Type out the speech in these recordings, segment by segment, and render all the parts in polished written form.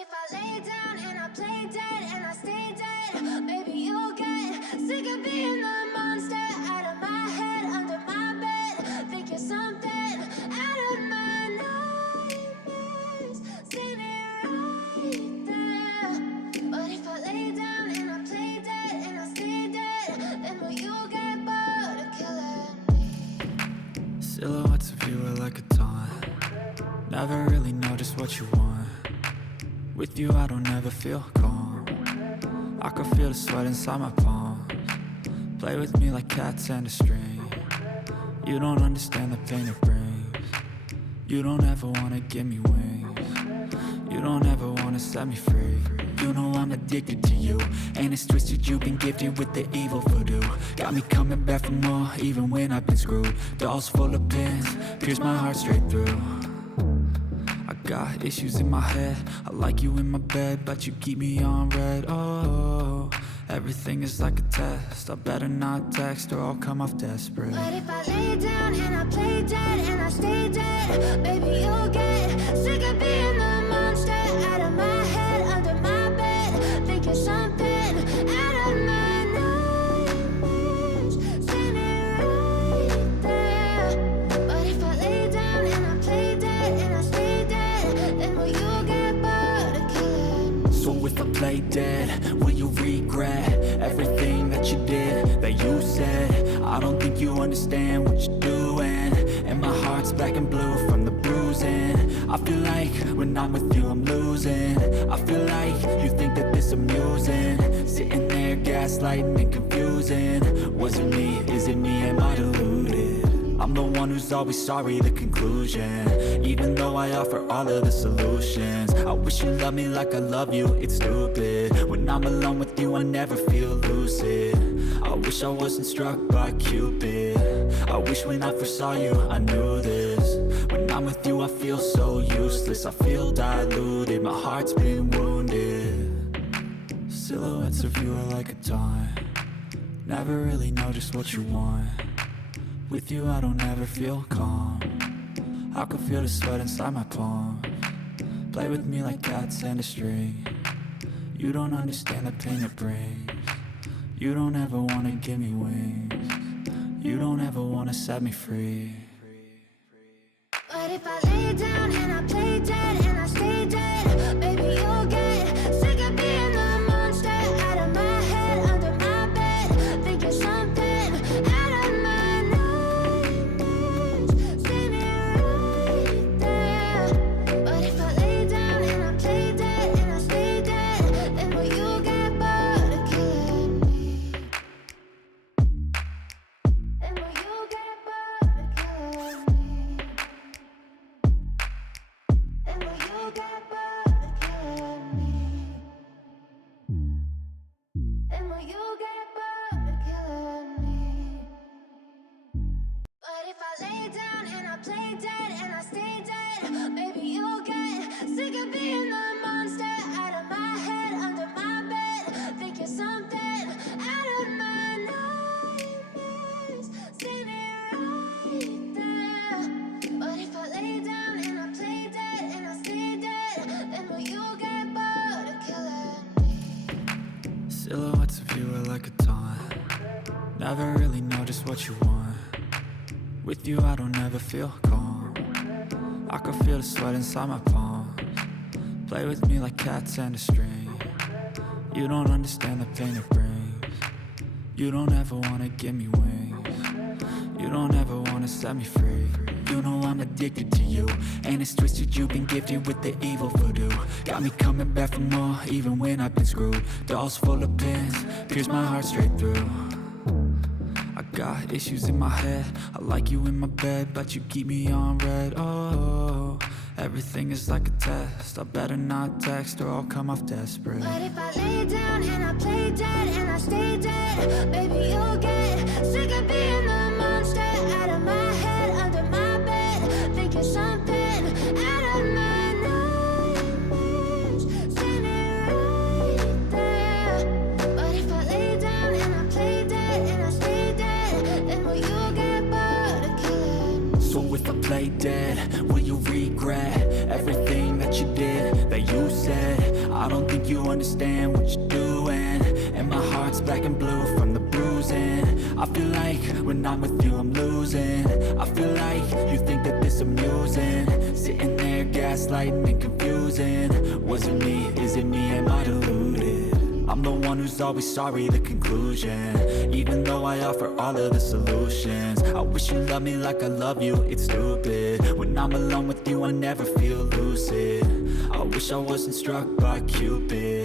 if I lay down and I play dead and I stay dead, maybe you'll get sick of being the monster out of my head, under my bed. Think you're something out of my nightmares, standing right there. But if I lay down and I play dead and I stay dead, then will you get bored of killing me? Silhouettes of you are like a taunt. Never really know just what you want. With you I don't ever feel calm. I can feel the sweat inside my palms. Play with me like cats and a string. You don't understand the pain it brings. You don't ever wanna give me wings. You don't ever wanna set me free. You know I'm addicted to you, and it's twisted, you've been gifted with the evil voodoo. Got me coming back for more, even when I've been screwed. Dolls full of pins, pierce my heart straight through. I got issues in my head, I like you in my bed, but you keep me on red. Oh, everything is like a test, I better not text or I'll come off desperate. But if I lay down and I play dead and I stay dead, baby you'll get sick of being the monster out of my head, under my bed. Think you're something out of my nightmares, standing right there. But if I lay down and I play dead and I stay dead, then will you get bored of killing me? So if I play dead, will you regret everything that you did, that you said? I don't think you understand what you're doing, and my heart's black and blue from the bruising. I feel like when I'm with you I'm losing. I feel like you think that this amusing, sitting there gaslighting and confusing. Was it me? Is it me? Am I deluded? I'm the one who's always sorry, the conclusion. Even though I offer all of the solutions, I wish you loved me like I love you, it's stupid. When I'm alone with you I never feel lucid. I wish I wasn't struck by Cupid. I wish when I first saw you I knew this. When I'm with you I feel so useless, I feel diluted, my heart's been wounded. Silhouettes of you are like a taunt. Never really know just what you want. With you I don't ever feel calm. I can feel the sweat inside my palms. Play with me like cats and a string. You don't understand the pain it brings. You don't ever wanna give me wings. You don't ever wanna set me free. But if I lay down and I play dead and I stay dead, baby you'll get sick of being the monster out of my head, under my bed. Think you're something out of my nightmares, standing right there. But if I lay down and I play dead and I stay dead, then will you get bored of killing me? Then will you get bored of killing me? And will you get bored of killing me? And will you get bored of killing me? But if I lay down and I play dead and I stay dead, maybe you'll get sick of being the monster out of my head, under my bed. Think you're something out of my nightmares, standing right there. But if I lay down and I play dead and I stay dead, then will you get bored of killing me? Silhouettes of you are like a taunt. Never really know just what you want. With you I don't ever feel calm. I can feel the sweat inside my palms. Play with me like cats and a string. You don't understand the pain it brings. You don't ever wanna give me wings. You don't ever wanna set me free. You know I'm addicted to you, and it's twisted, you've been gifted with the evil voodoo. Got me coming back for more, even when I've been screwed. Dolls full of pins, pierce my heart straight through. I got issues in my head, I like you in my bed, but you keep me on red. Oh, everything is like a test, I better not text or I'll come off desperate. But if I lay down and I play dead and I stay dead, baby you'll get sick of being the monster out of my head, under my bed. Think you're something out of my nightmares, standing right there. But if I lay down and I play dead and I stay dead, then will you get bored of killing me? So if I play dead, will you regret everything that you did, that you said? understand what you're doing. And my heart's black and blue from the bruising. I feel like when I'm with you I'm losing. I feel like you think that this amusing. Sitting there gaslighting and confusing. Was it me? Is it me? Am I deluded? I'm the one who's always sorry, the conclusion. Even though I offer all of the solutions. I wish you loved me like I love you, it's stupid. When I'm alone with you I never feel lucid. I wish I wasn't struck by Cupid.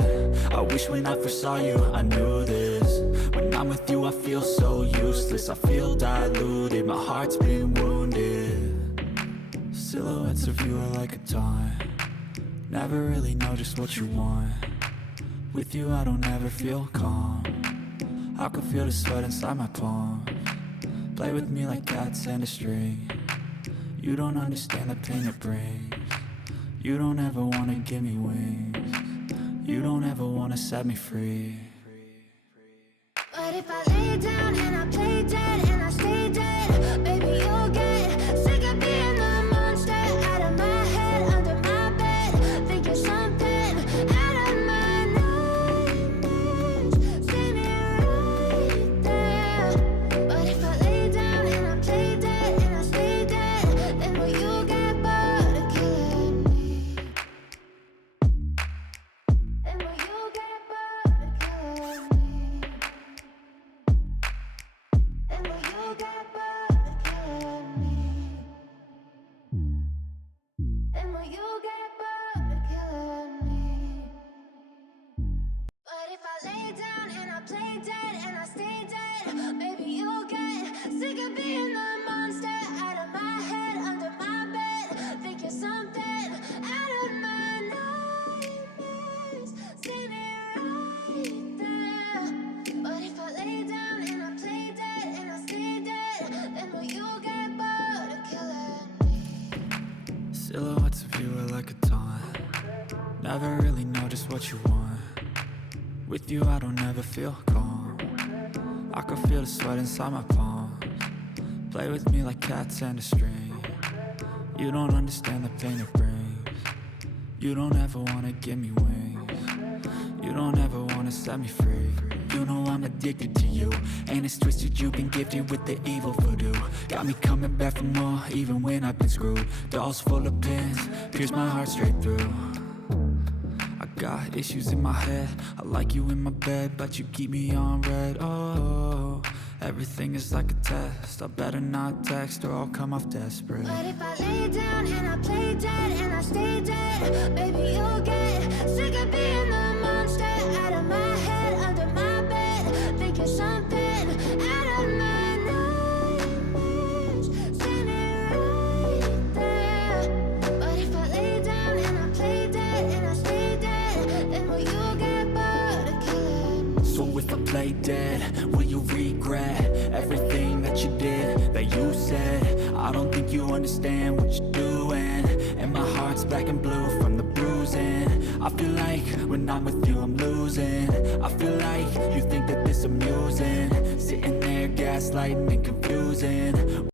I wish when I first saw you I knew this. When I'm with you I feel so useless. I feel diluted, my heart's been wounded. Silhouettes of you are like a taunt. Never really know just what you want. With you I don't ever feel calm. I can feel the sweat inside my palms. Play with me like cats and a string. You don't understand the pain it brings. You don't ever wanna give me wings. You don't ever wanna set me free. But if I lay down and I play dead and I stay dead, baby you'll get sick of being the monster out of my head, under my bed. Think you're something out of my nightmares. See me right there. But if I lay down and I play dead and I stay dead, then will you get bored of killing me? Then will you get bored of killing me? And will you get bored of killing me? And will you get bored of killing me? But if I lay down and I play dead and I stay dead, baby you'll get sick of being the monster out of my head, under my bed. Think you're something out of my nightmares. See me right there. But if I lay down and I play dead and I stay dead, then will you get bored of killing me? Silhouettes of you are like a taunt. Never really know just what you want. With you I don't ever feel calm. I can feel the sweat inside my palms. Play with me like cats and a string. You don't understand the pain it brings. You don't ever wanna give me wings. You don't ever wanna set me free. You know I'm addicted to you, and it's twisted. You've been gifted with the evil voodoo. Got me coming back for more, even when I've been screwed. Dolls full of pins, pierce my heart straight through. I got issues in my head. I like you in my bed, but you keep me on red. Oh, everything is like a test. I better not text or I'll come off desperate. But if I lay down and I play dead and I stay dead, baby you'll get sick of being the monster out of my head, under my bed. Think you're something out of my nightmares. See me right there. But if I lay down and I play dead and I stay dead, then will you get bored of killing me? So if I play dead, will you regret everything that you did, that you said? I don't think you understand what you're doing. And my heart's black and blue from the bruising. I feel like when I'm with you I'm losing. I feel like you think that this amusing. Sitting there gaslighting and confusing.